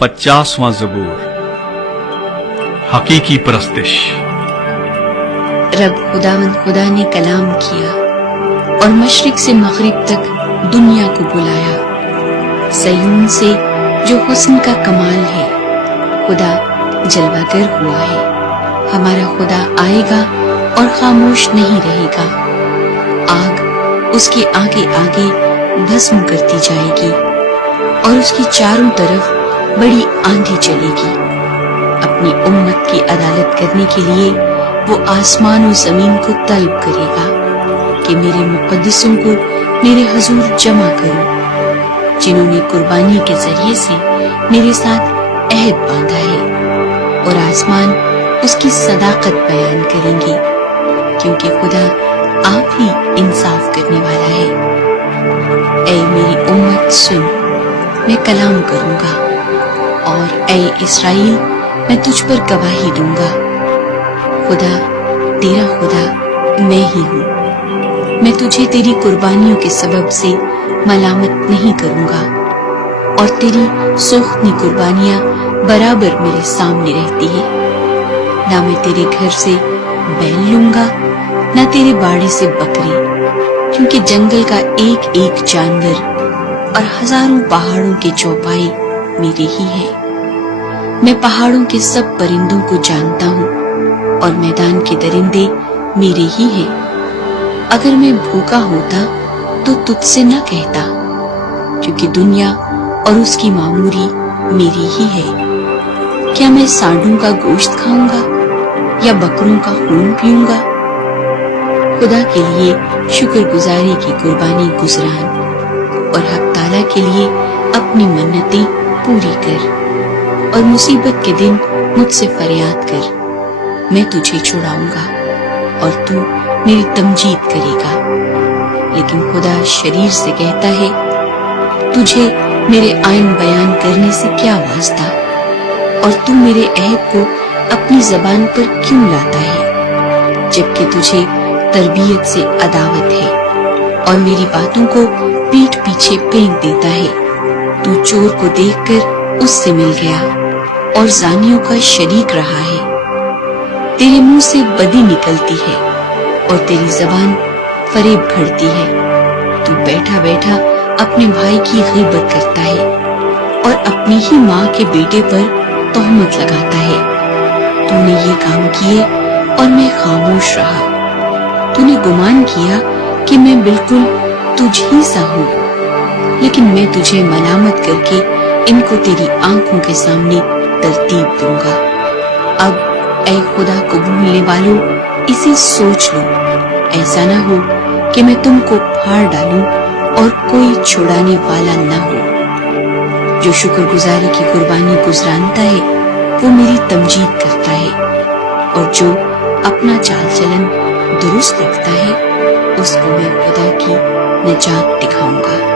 50वां ज़बूर, हकीकी परस्तिश। रब खुदावंद खुदा ने कलाम किया और मशरिक से मगरिब तक दुनिया को बुलाया। सयून से जो हुस्न का कमाल है, खुदा जलवागर हुआ है। हमारा खुदा आएगा और खामोश नहीं रहेगा। आग उसके आगे आगे भस्म करती जाएगी और उसकी चारों तरफ बड़ी आंधी चलेगी। अपनी उम्मत की अदालत करने के लिए वो आसमान और जमीन को तलब करेगा कि मेरे मुक़द्दसों को मेरे हुजूर जमा करो, जिन्होंने कुर्बानी के जरिए से मेरे साथ अहद बांधा है। और आसमान उसकी सदाकत बयान करेंगे, क्योंकि खुदा आप ही इंसाफ करने वाला है। ऐ मेरी उम्मत सुन, मैं कलाम करूंगा, और ऐ इस्राएल, मैं तुझ पर गवाही दूंगा। खुदा तेरा खुदा मैं ही हूँ। मैं तुझे तेरी कुर्बानियों के सबब से मलामत नहीं करूंगा, और तेरी सोख्ती कुर्बानियां बराबर मेरे सामने रहती है। ना मैं तेरे घर से बैल लूंगा, ना तेरे बाड़े से बकरी, क्योंकि जंगल का एक एक जानवर और हजारों पहाड़ों के चौपाई मेरे ही है। मैं पहाड़ों के सब परिंदों को जानता हूँ, और मैदान के दरिंदे मेरे ही हैं। अगर मैं भूखा होता तो तुझसे न कहता, क्योंकि दुनिया और उसकी मामूरी मेरी ही है। क्या मैं सांडों का गोश्त खाऊंगा या बकरों का खून पीऊंगा? खुदा के लिए शुक्रगुजारी की कुर्बानी गुजरान, और हक ताला के लिए अपनी मन्नतें पूरी कर, और मुसीबत के दिन मुझसे फरियाद कर। मैं तुझे छुड़ाऊंगा और तू मेरी तमजीद करेगा। लेकिन खुदा शरीर से कहता है, तुझे मेरे आइन बयान करने से क्या वास्ता, और तू मेरे अहद को अपनी जबान पर क्यों लाता है, जबकि तुझे तरबियत से अदावत है और मेरी बातों को पीठ पीछे फेंक देता है। तू चोर को देखकर उससे मिल गया और जानियों का शरीक रहा है। तेरे मुंह से बदी निकलती है और तेरी जबान फरेब घड़ती है। तू बैठा बैठा अपने भाई की गीबत करता है और अपनी ही माँ के बेटे पर तोहमत लगाता है। तूने ये काम किए और मैं खामोश रहा। तूने गुमान किया कि मैं बिल्कुल तुझ ही सा हूँ, लेकिन मैं तुझे मलामत करके इनको तेरी आंखों के सामने तरतीब दूंगा। अब ऐ खुदा को भूलने वालों, इसे सोच लो, ऐसा न हो कि मैं तुमको फाड़ डालूं और कोई छुड़ाने वाला न हो। जो शुक्रगुजारी की कुर्बानी गुजरानता है, वो मेरी तमजीद करता है, और जो अपना चाल चलन दुरुस्त रखता है, उसको मैं खुदा की निजात दिखाऊंगा।